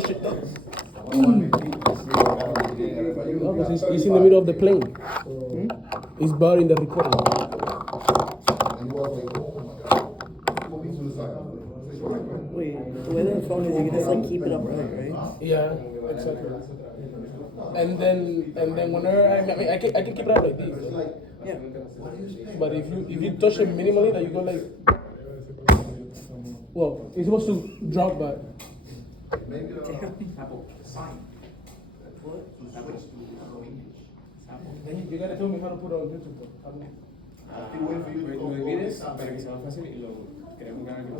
touch it does. No, because it's in the middle of the plane. It's buried in the recording. Wait, the way that the phone is, you can just like keep it upright, right? Yeah, exactly. And then whenever I can keep it up like this. Yeah. But if you touch it minimally, like you go like, well, it's supposed to drop back. You gotta tell me how to put it on YouTube. Though. Lo divides para que sea más fácil y lo creamos un canal que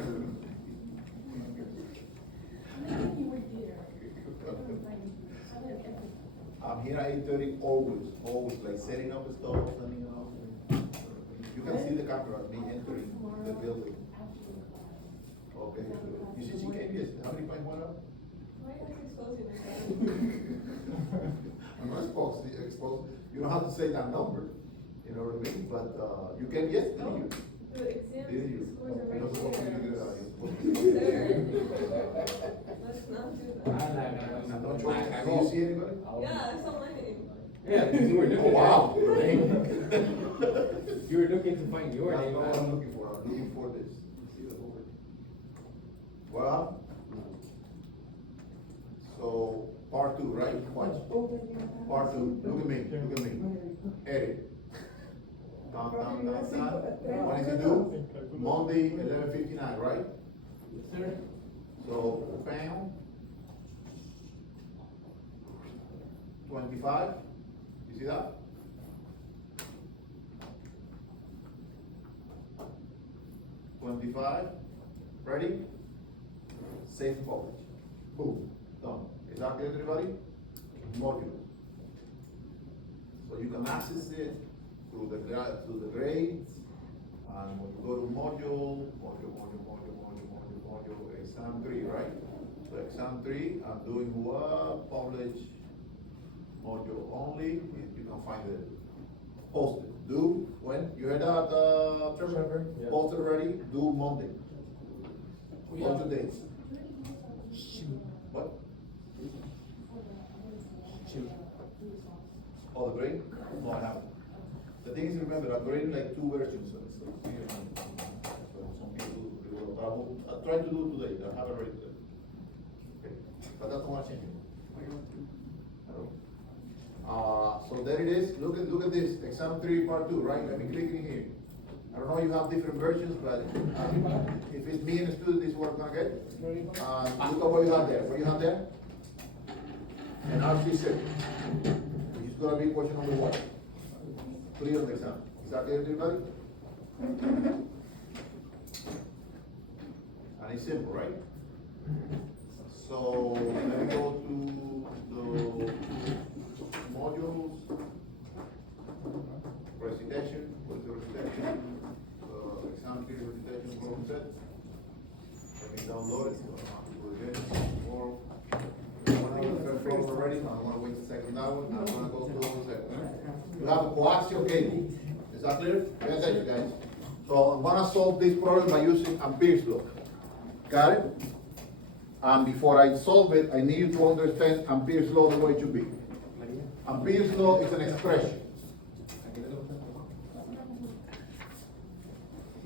I'm here at 8:30 always like setting up stuff and you can see the camera me entering the building. Okay, you see she came yesterday, how many pints went up? I'm not exposed, you don't have to say that number, you know what I mean, but, you came yesterday, didn't you? You're not supposed to do that. Let's not do that. And don't try, do you see anybody? Yeah, I saw my name. Yeah, because you were looking. Oh, wow. You were looking to find your That's name. not what I'm looking for this. Well, so, part two, right? Watch. Part two, look at me. Edit. Down. What is it due? Monday, 11:59, right? Yes, sir. So, bam. 25, you see that? $25, ready? Save and publish. Boom, done. Is that clear to everybody? Module. So you can access it through the grades, and when you go to module, exam 3, right? So exam 3, I'm doing what? Publish module only. You can find it posted. Do when? You heard that, Trevor? Yeah. Posted already? Do Monday. Yeah. What's the dates? What? Oh, the grade? No, I haven't. The thing is, remember, I'm grading like 2 versions of it. So some people do it, but I'll try to do it today. I have it ready today. Okay. But that's not what I'm changing. So there it is. Look at this. Exam 3, part 2, right? Let me click in here. I don't know, you have different versions, but if it's me and the student, this is what I'm gonna get. Look at what you have there. What you have there? And RC6, which is gonna be question number 1. Clear on the exam. Is that clear to everybody? And it's simple, right? So let me go to the modules, recitation, what is the recitation? Exam 3 recitation problem set. Let me download it. Or already, I don't want to waste a second that one. I want to go to the second. You have a coaxial cable. Is that clear? Pay attention, guys. So I'm going to solve this problem by using Ampere's law. Got it? And before I solve it, I need you to understand Ampere's law the way it should be. Ampere's law is an expression.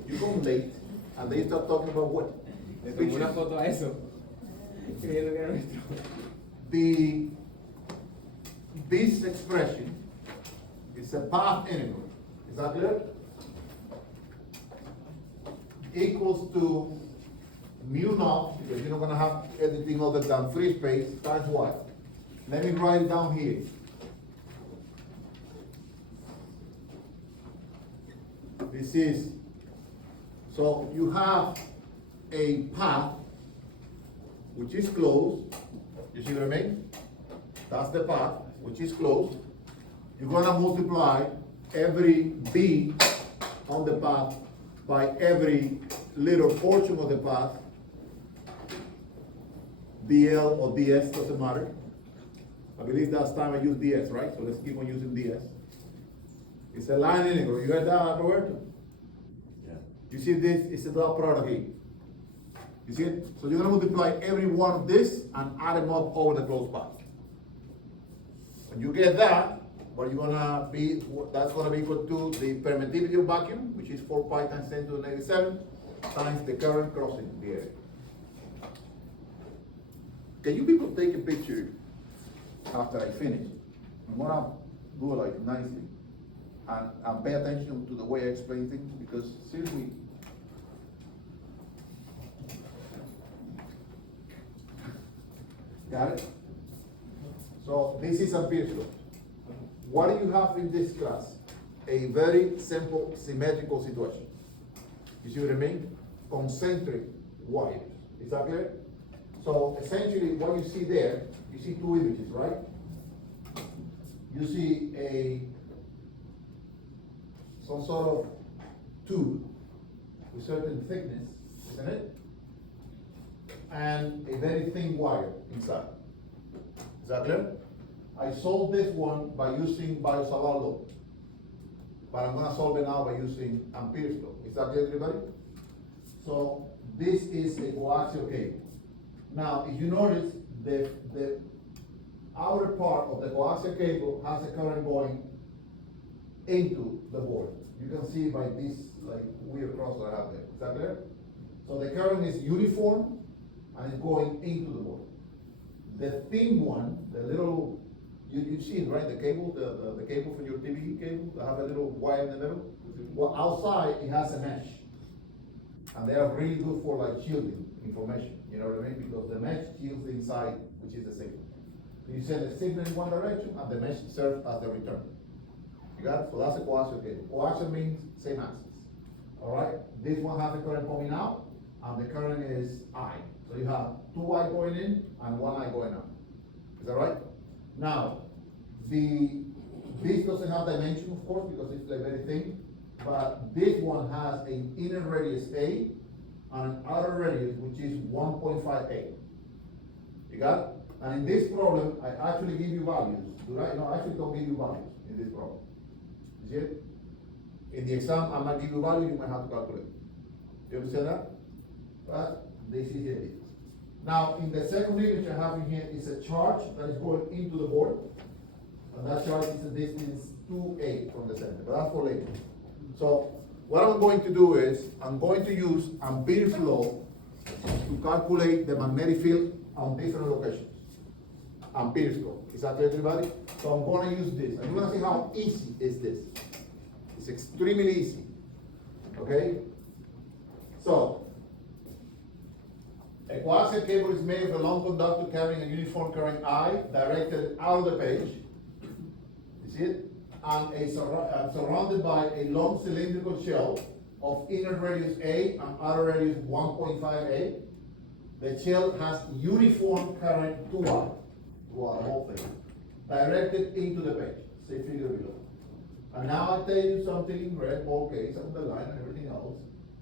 You come late, and they start talking about what? Le tomé una foto a eso. Creyendo que era nuestro. This expression is a path integral. Is that clear? Equals to mu naught, because you're not gonna have anything other than free space, times what? Let me write it down here. This is, so you have a path which is closed. You see what I mean? That's the path which is closed. You're gonna multiply every b on the path by every little portion of the path, dl or ds, doesn't matter. I believe last time I used ds, right? So let's keep on using ds. It's a line integral. You heard that, Roberto? Yeah. You see this? It's a dot product here. You see it? So you're gonna multiply every one of this and add them up over the closed path. When you get that, what you're gonna be, that's gonna be equal to the permittivity of vacuum, which is 4 pi times 10 to the negative 7, times the current crossing the area. Can you people take a picture after I finish? I'm gonna do it like nicely and pay attention to the way I explain things, because seriously, got it? So this is Ampere's law. What do you have in this class? A very simple symmetrical situation. You see what I mean? Concentric wires. Is that clear? So essentially what you see there, you see two images, right? You see some sort of tube with certain thickness, isn't it? And a very thin wire inside. Is that clear? I solved this one by using Biot-Savart law, but I'm gonna solve it now by using Ampere's law. Is that clear, everybody? So this is a coaxial cable. Now, if you notice, the outer part of the coaxial cable has a current going into the board. You can see by this like weird cross that I have there. Is that clear? So the current is uniform and it's going into the board. The thin one, the little, you see it, right? The cable, the cable for your TV cable, that have a little wire in the middle. Well, outside it has a mesh, and they are really good for like shielding information. You know what I mean? Because the mesh shields the inside, which is the signal. You send the signal in one direction, and the mesh serves as the return. You got it? So that's a coaxial cable. Coaxial means same axis. All right. This one has the current coming out, and the current is I. So you have 2 I going in and 1 I going out. Is that right? Now, this doesn't have dimension, of course, because it's very thin, but this one has an inner radius A and an outer radius, which is 1.58. You got it? And in this problem, I actually give you values. Do I? No, I actually don't give you values in this problem. You see it? In the exam, I might give you value, you might have to calculate. You understand that? But this is it. Now, in the second image I have in here is a charge that is going into the board. And that charge is a distance 2a from the center, but that's for later. So, what I'm going to do is, I'm going to use Ampere's law to calculate the magnetic field on different locations. Ampere's law. Is that clear, everybody? So I'm going to use this. And you're going to see how easy is this. It's extremely easy. Okay? So, a coaxial cable is made of a long conductor carrying a uniform current I directed out of the page. You see it? And surrounded by a long cylindrical shell of inner radius A and outer radius 1.58. The shell has uniform current 2I, the whole thing, directed into the page. See figure below. And now I tell you something in red, boldface, underline, and everything else.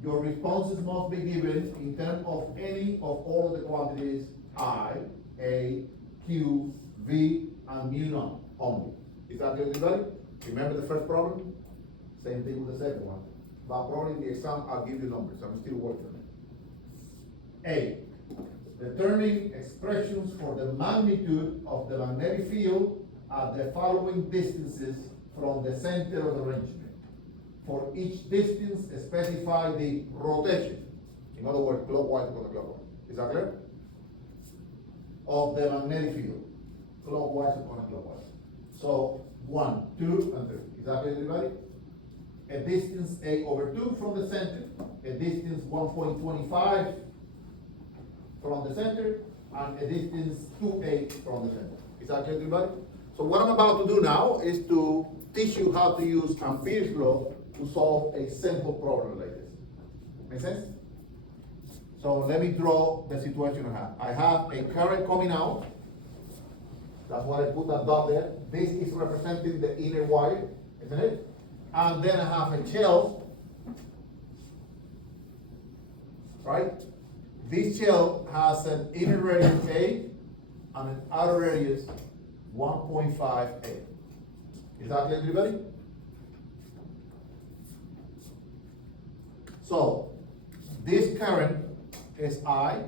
Your responses must be given in terms of any of all of the quantities I, A, Q, V, and mu naught only. Is that clear, everybody? Remember the first problem? Same thing with the second one. But probably in the exam, I'll give you numbers. I'm still working on it. A. Determine expressions for the magnitude of the magnetic field at the following distances from the center of the arrangement. For each distance, specify the rotation. In other words, clockwise or counterclockwise. Is that clear? Of the magnetic field. Clockwise or counterclockwise. So, 1, 2, and 3. Is that clear, everybody? A distance A over 2 from the center. A distance 1.25 from the center. And a distance 2A from the center. Is that clear, everybody? So what I'm about to do now is to teach you how to use Ampere's law to solve a simple problem like this. Make sense? So let me draw the situation I have. I have a current coming out. That's why I put that dot there. This is representing the inner wire, isn't it? And then I have a shell, right? This shell has an inner radius A and an outer radius 1.58. Is that clear, everybody? So, this current is I,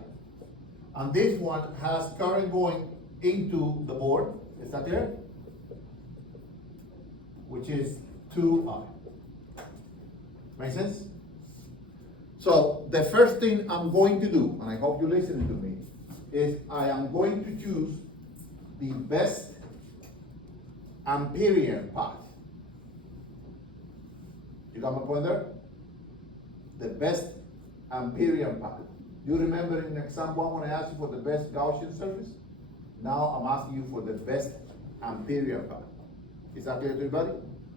and this one has current going into the board, is that clear? Which is 2I. Make sense? So the first thing I'm going to do, and I hope you're listening to me, is I am going to choose the best Amperian path. You got my point there? The best Amperian path. You remember in exam 1 when I asked you for the best Gaussian surface? Now I'm asking you for the best Amperian path. Is that clear to everybody?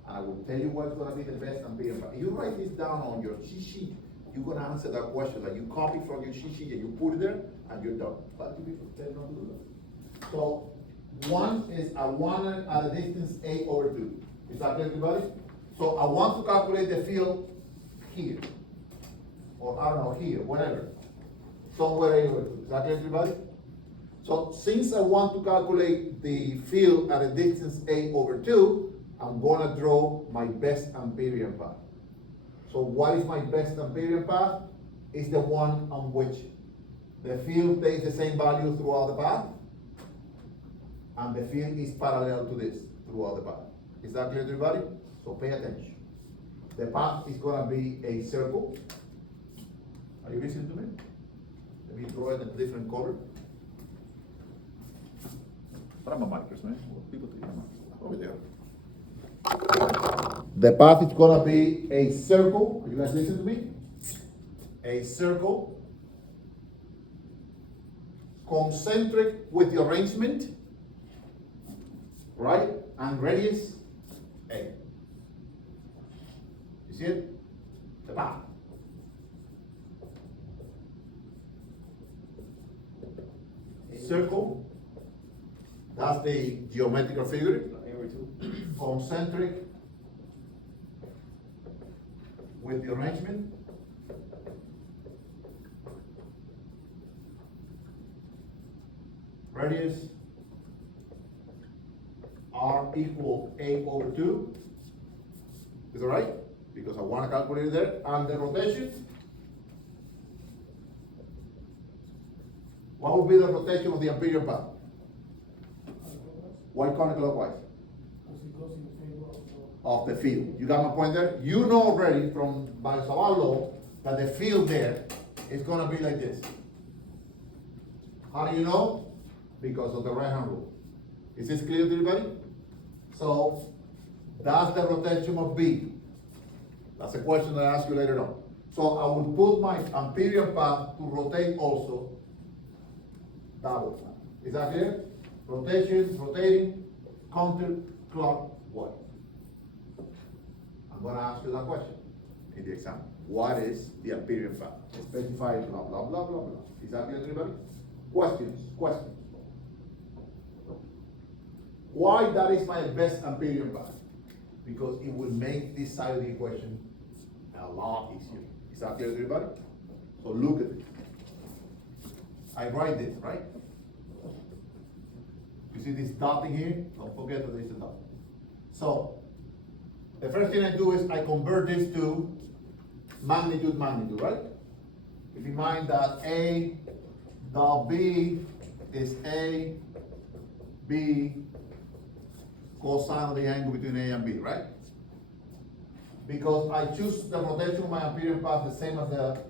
And I will tell you what's going to be the best Amperian path. If you write this down on your cheat sheet, you're going to answer that question. Like you copy from your cheat sheet and you put it there and you're done. But you tell not to do that. So 1 is a 1 at a distance A over 2. Is that clear to everybody? So I want to calculate the field here. Or I don't know, here, whatever. Somewhere A over 2. Is that clear to everybody? So since I want to calculate the field at a distance A over 2, I'm going to draw my best Amperian path. So what is my best Amperian path? It's the one on which the field takes the same value throughout the path, and the field is parallel to this throughout the path. Is that clear to everybody? So pay attention. The path is going to be a circle. Are you listening to me? Let me draw it in a different color. What are my markers, man? People take my markers. Over there. The path is going to be a circle. Are you guys listening to me? A circle concentric with the arrangement, right? And radius A. You see it? The path. Circle. That's the geometrical figure. Concentric with the arrangement. Radius R equal A over 2. Is that right? Because I want to calculate it there. And the rotation. What would be the rotation of the Amperian path? Why counterclockwise? Of the field. You got my point there? You know already from Valsalva law that the field there is going to be like this. How do you know? Because of the right hand rule. Is this clear to everybody? So that's the rotation of B. That's a question that I ask you later on. So I will put my Amperian path to rotate also that way. Is that clear? Rotation, rotating, counterclockwise. I'm going to ask you that question in the exam. What is the Amperian path? Specify blah, blah, blah, blah, blah. Is that clear to everybody? Questions? Questions? Why that is my best Amperian path? Because it will make this side of the equation a lot easier. Is that clear to everybody? So look at it. I write this, right? You see this dotting here? Don't forget that there is a dot. So, the first thing I do is I convert this to magnitude, right? Keep in mind that A dot B is A, B, cosine of the angle between A and B, right? Because I choose the rotation of my Amperian path the same as the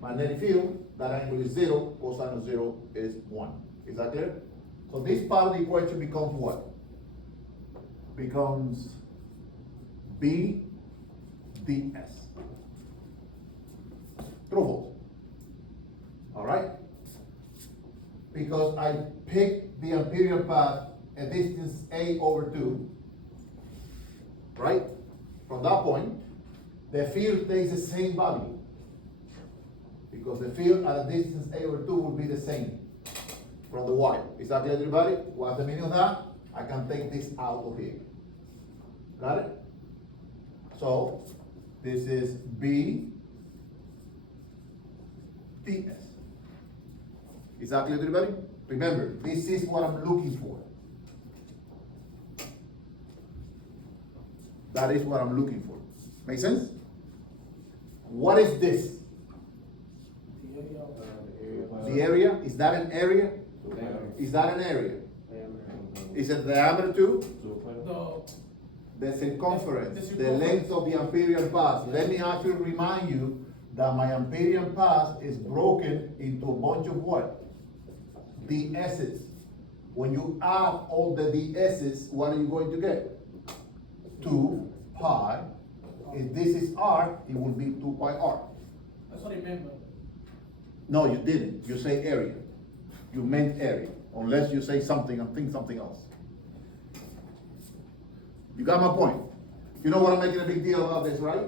magnetic field, that angle is 0, cosine of 0 is 1. Is that clear? So this part of the equation becomes what? Becomes B ds. True or false? All right? Because I picked the Amperian path a distance A over 2, right? From that point, the field takes the same value. Because the field at a distance A over 2 will be the same from the wire. Is that clear to everybody? What's the meaning of that? I can take this out of here. Got it? So, this is B ds. Is that clear to everybody? Remember, this is what I'm looking for. That is what I'm looking for. Make sense? What is this? The area, is that an area? Is that an area? Is it diameter too? The The circumference, The the length of the Amperian path. Let me actually remind you that my Amperian path is broken into a bunch of what? DS's. When you add all the DS's, what are you going to get? 2 pi. If this is r, it will be 2 pi r. That's what I remember. No, you didn't. You say area. You meant area, unless you say something and think something else. You got my point? You know what I'm making a big deal about this, right?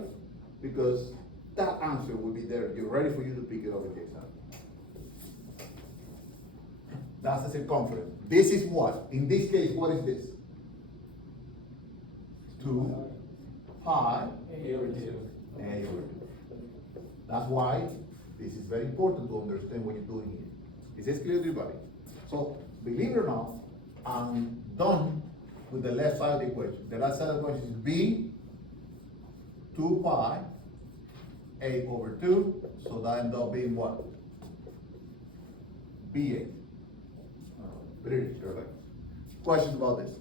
Because that answer will be there. You're ready for you to pick it up in the exam. That's the circumference. This is what? In this case, what is this? 2 pi A over 2. A over 2. That's why this is very important to understand what you're doing here. Is this clear to everybody? So, believe it or not, I'm done with the left side of the equation. The left side of the equation is b 2 pi a over 2, so that ends up being what? b8. British, right? Questions about this?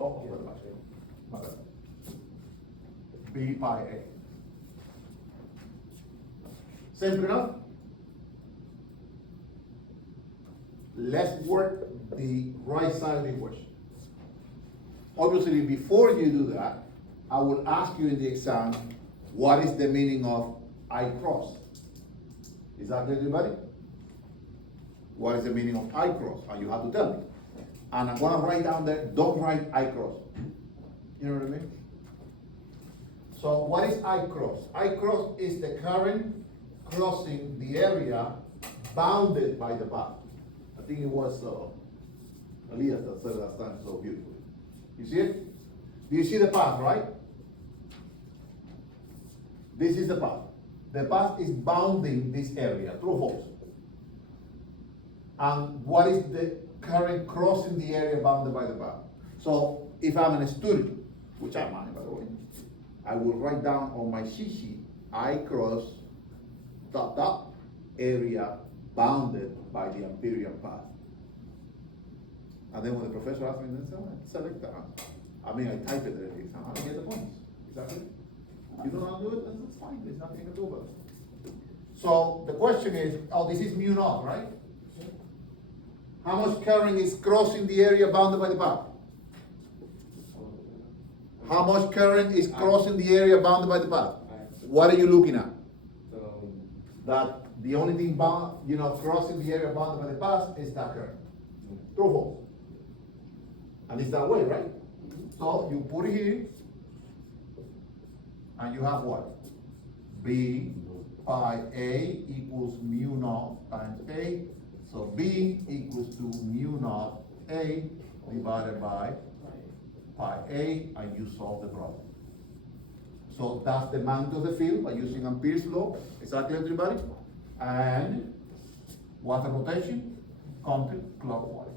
Oh, what about it? My bad. B pi a. Simple enough? Let's work the right side of the equation. Obviously, before you do that, I will ask you in the exam, what is the meaning of I cross? Is that clear to everybody? What is the meaning of I cross? And you have to tell me. And I'm gonna write down there, don't write I cross. You know what I mean? So what is I cross? I cross is the current crossing the area bounded by the path. I think it was Elias that said last time so beautifully. You see it? Do you see the path, right? This is the path. The path is bounding this area, true or false? And what is the current crossing the area bounded by the path? So if I'm a student, which I'm by the way, I will write down on my cheat sheet, I cross dot dot area bounded by the Amperian path. And then when the professor asks me, then select that. I mean, I type it there, I don't get the points. Is that it? You don't want to do it, then that's fine, there's nothing to do about it. So the question is, oh, this is mu naught, right? How much current is crossing the area bounded by the path? How much current is crossing the area bounded by the path? What are you looking at? That the only thing bound, crossing the area bounded by the path is that current. True or false? And it's that way, right? So you put it here, and you have what? B pi A equals mu naught times A. So B equals to mu naught A divided by pi A, and you solve the problem. So that's the magnitude of the field by using Ampere's law. Is that clear to everybody? And what's the rotation? Counterclockwise.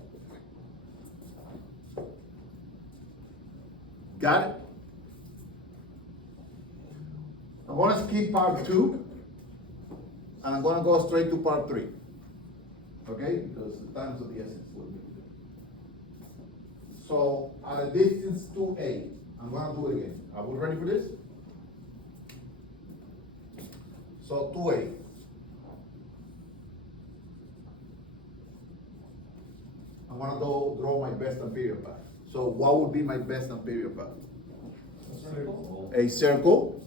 Got it? I'm going to skip part 2, and I'm going to go straight to part 3. Okay? Because the time's of the essence. So, at a distance 2a, I'm going to do it again. Are we ready for this? So, 2a. I'm going to draw my best Amperian path. So, what would be my best Amperian path? A circle,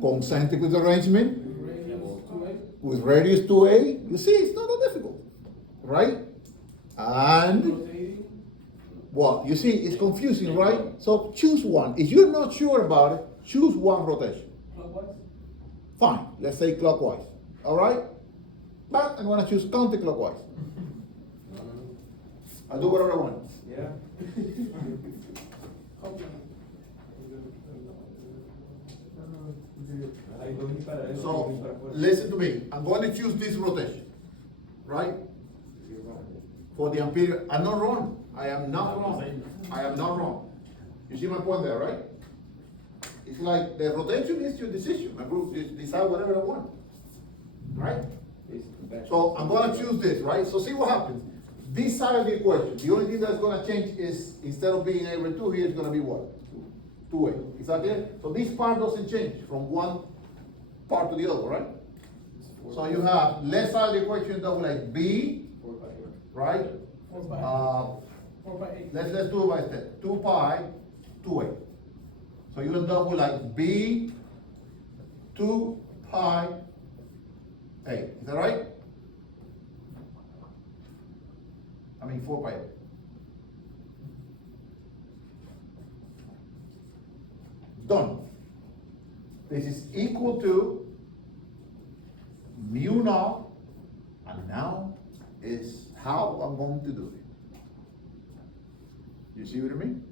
concentric with arrangement, with radius 2a. You see, it's not that difficult, right? And what? You see, it's confusing, right? So choose one. If you're not sure about it, choose one rotation. Clockwise? Fine, let's say clockwise, all right? But I'm gonna choose counterclockwise. I'll do whatever I want. Yeah. So, listen to me. I'm going to choose this rotation, right? For the Amperian. I'm not wrong. I am not wrong. I am not wrong. You see my point there, right? It's like the rotation is your decision. My group decide whatever I want. right? So I'm gonna choose this, right? So see what happens. This side of the equation, the only thing that's gonna change is, instead of being A/2 here, it's gonna be what? 2A. Is that clear? So this part doesn't change from one part to the other, right? So you have left side of the equation that will like B, right? 4 by 4 by 8. Let's do it by step. 2 pi, 2A. So you end up with like B, 2 pi, A. Is that right? I mean 4 pi A. Done. This is equal to mu naught, and now is how I'm going to do it. You see what I mean?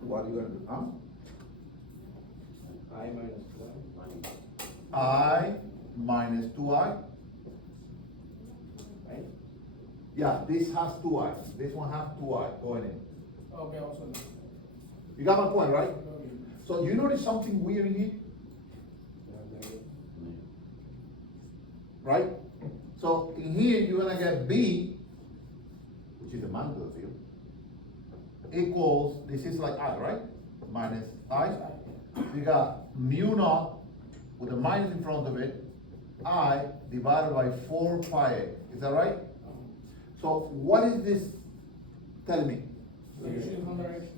What are you gonna do, huh? I minus 1. I minus 2I. Right? Yeah, this has 2I. This one has 2I going in. Okay, also. You got my point, right? So you notice something weird in here? Right? So in here, you're gonna get B, which is the magnitude of the field, equals, this is like I, right? Minus I. You got mu naught with a minus in front of it, I divided by 4 pi A. Is that right? So what is this telling me? So you choose one direction.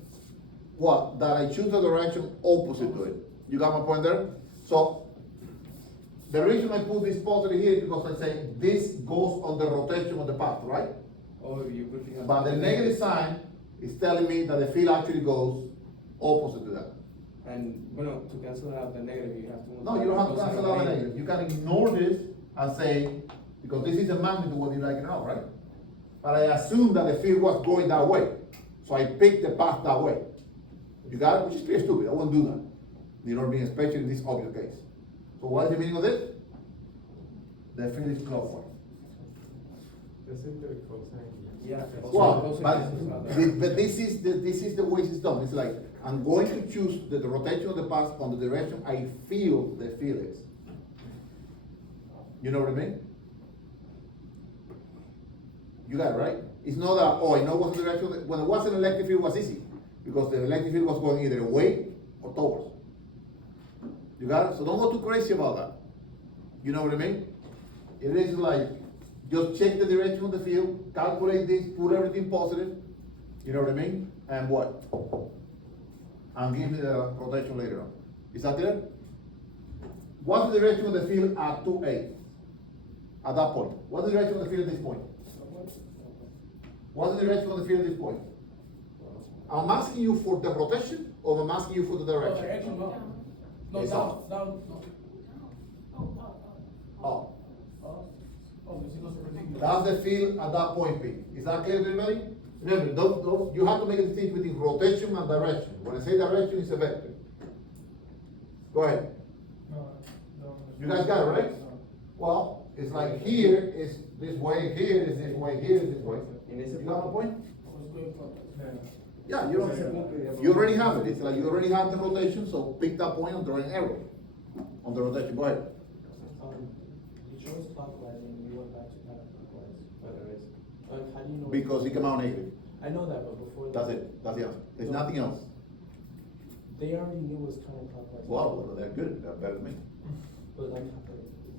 What? That I choose the direction opposite to it. You got my point there? So the reason I put this positive here is because I say this goes on the rotation of the path, right? Oh, you could have. But the negative sign is telling me that the field actually goes opposite to that. And, bueno, to cancel out the negative, you have to. No, you don't have to cancel out the negative. You can ignore this and say, because this is the magnitude what you like it out, right? But I assume that the field was going that way. So I picked the path that way. You got it? Which is pretty stupid. I wouldn't do that. You know what I mean? Especially in this obvious case. So what is the meaning of this? The field is clockwise. Yeah. Well, but this is the way it's done. It's like, I'm going to choose the rotation of the path on the direction I feel the field is. You know what I mean? You got it, right? It's not that, oh, I know what's the direction. When it was an electric field, it was easy. Because the electric field was going either away or towards. You got it? So don't go too crazy about that. You know what I mean? It is like, just check the direction of the field, calculate this, put everything positive. You know what I mean? And what? And give me the rotation later on. Is that clear? What's the direction of the field at 2A? At that point. What's the direction of the field at this point? What's the direction of the field at this point? I'm asking you for the rotation, or I'm asking you for the direction? Direction, no. No, It's down, up. down, no. Oh, Oh, this is not predictable. that's the field at that point P. Is that clear to everybody? Remember, don't, you have to make a distinction between rotation and direction. When I say direction, it's a vector. Go ahead. You guys got it, right? Well, it's like here is this way, here is this way, here is this way. You got my point? I was going clockwise. Yeah, you already have it. It's like you already have the rotation, so pick that point and throw an arrow on the rotation. Go ahead. You chose clockwise and you went back to counterclockwise, whether it's, like, how do you know? Because it came out negative. I know that, but before. That's it. That's the answer. There's nothing else. They already knew it was counterclockwise. Well, they're good. They're better than me. But like.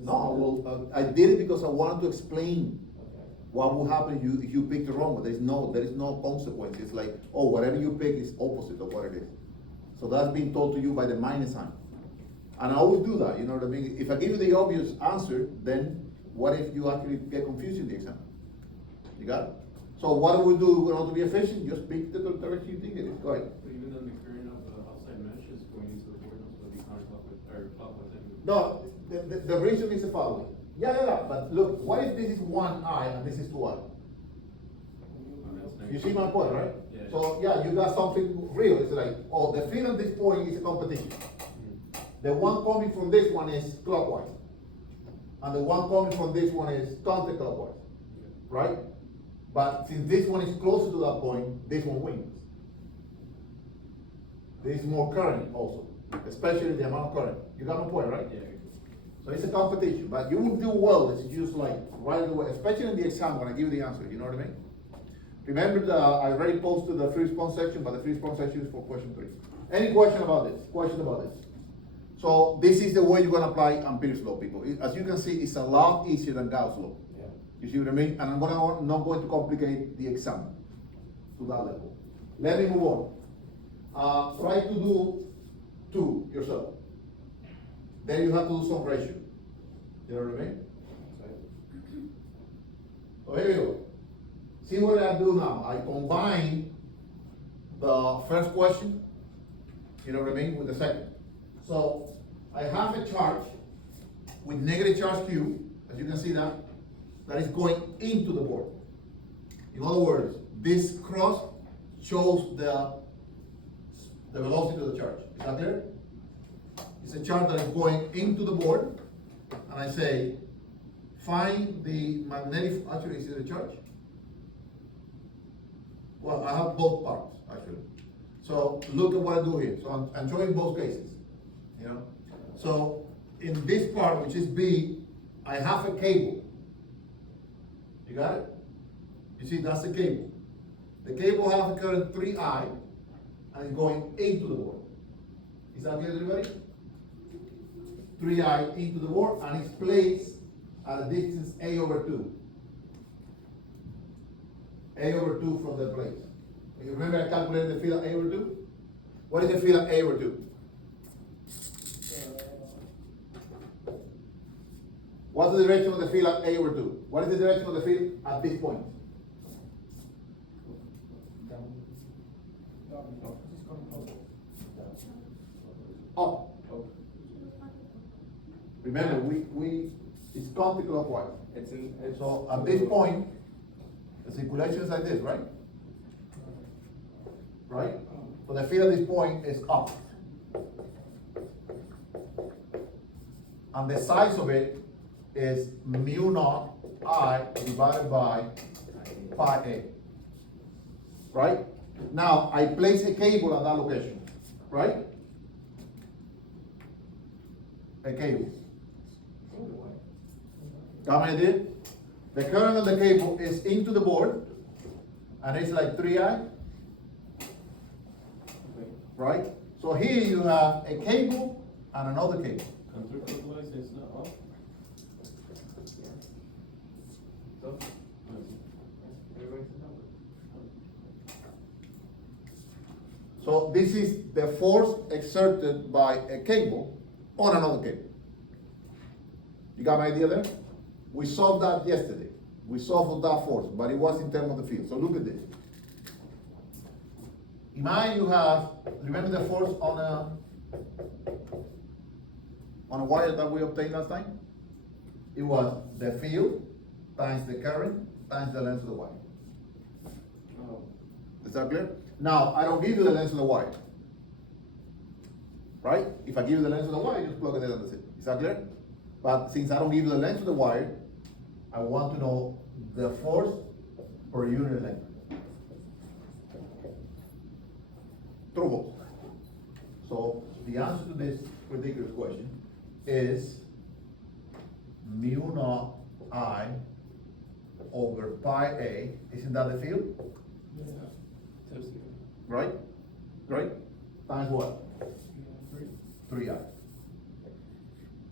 No, well, I did it because I wanted to explain Okay. what will happen if you pick the wrong one. There is no consequence. It's like, oh, whatever you pick is opposite of what it is. So that's being told to you by the minus sign. And I always do that, you know what I mean? If I give you the obvious answer, then what if you actually get confused in the exam? You got it? So what do we do in order to be efficient? Just pick the direction you think it is. Go ahead. But even then, the current of the outside mesh is going into the board, so it'll be counterclockwise, or clockwise anyway. No, the reason is the following. Yeah, but look, what if this is 1I and this is 2I? You see my point, right? Yeah. So, yeah, you got something real. It's like, oh, the field at this point is a competition. The one coming from this one is clockwise. And the one coming from this one is counterclockwise. Right? But since this one is closer to that point, this one wins. There is more current also. especially the amount of current. You got my point, right? Yeah. So it's a competition, but you will do well if you just like right away, especially in the exam when I give you the answer, you know what I mean? Remember I already posted the free response section, but the free response section is for question 3. Any question about this? Question about this? So this is the way you're gonna apply Ampere's law, people. As you can see, it's a lot easier than Gauss' law. Yeah. You see what I mean? And I'm not going to complicate the exam to that level. Let me move on. Try to do 2 yourself. Then you have to do some ratio. You know what I mean? So here we go. See what I do now? I combine the first question, you know what I mean, with the second. So I have a charge with negative charge Q, as you can see that is going into the board. In other words, this cross shows the velocity of the charge. Is that clear? It's a charge that is going into the board, and I say, find the magnetic, actually, is it a charge? Well, I have both parts, actually. So look at what I do here. So I'm showing both cases, you know? So in this part, which is B, I have a cable. You got it? You see, that's the cable. The cable has a current 3I, and it's going into the board. Is that clear to everybody? 3I into the board, and it's placed at a distance A over 2. A over 2 from the place. You remember I calculated the field at A over 2? What is the field at A over 2? What's the direction of the field at A over 2? What is the direction of the field at this point? Up. Remember, it's counterclockwise. So at this point, the circulation is like this, right? Right? So the field at this point is up. And the size of it is mu naught I divided by pi A. Right? Now, I place a cable at that location. Right? A cable. Got my idea? The current of the cable is into the board, and it's like 3I. Right? So here you have a cable and another cable. Counterclockwise is not up. So, So this is the force exerted by a cable on another cable. You got my idea there? We solved that yesterday. We solved that force, but it was in terms of the field. So look at this. Imagine you have, remember the force on a wire that we obtained last time? It was the field times the current times the length of the wire. oh, Is that clear? Now, I don't give you the length of the wire. Right? If I give you the length of the wire, you just plug it in and that's it. Is that clear? But since I don't give you the length of the wire, I want to know the force per unit length. True false. So the answer to this ridiculous question is mu naught I over pi A. Isn't that the field? Right? Right? Times what? 3I.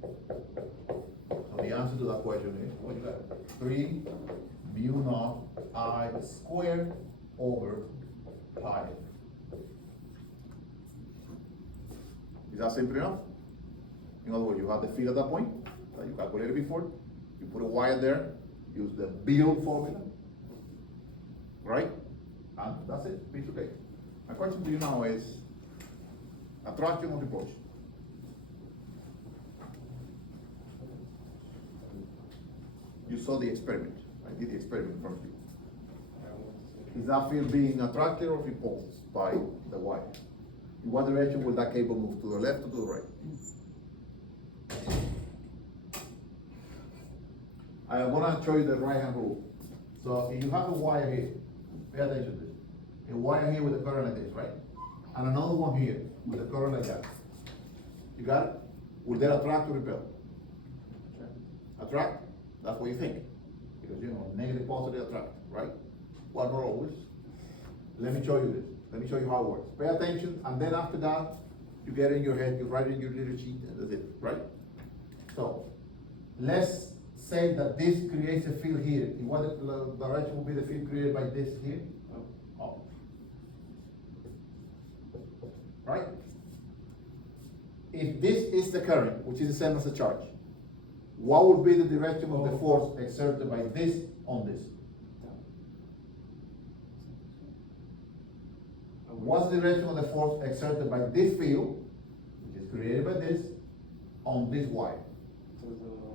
So the answer to that question is, what you got? 3 mu naught I squared over pi. Is that simple enough? In other words, you have the field at that point that you calculated before. You put a wire there, use the Beal formula, right? And that's it, piece of cake. My question to you now is attraction or repulsion? You saw the experiment. I did the experiment in front of you. Is that field being attracted or repulsed by the wire? In what direction will that cable move? To the left or to the right? I want to show you the right hand rule. So if you have a wire here, pay attention to this. A wire here with a current like this, right? And another one here with a current like that. You got it? Will that attract or repel? Attract? That's what you think. Because, you know, negative, positive, attract, right? Well, not always. Let me show you this. Let me show you how it works. Pay attention, and then after that, you get it in your head, you write it in your little sheet, and that's it, right? So, let's say that this creates a field here. In what direction will be the field created by this here? Up. Right? If this is the current, which is the same as the charge, what would be the direction of the force exerted by this on this? What's the direction of the force exerted by this field, which is created by this, on this wire? To the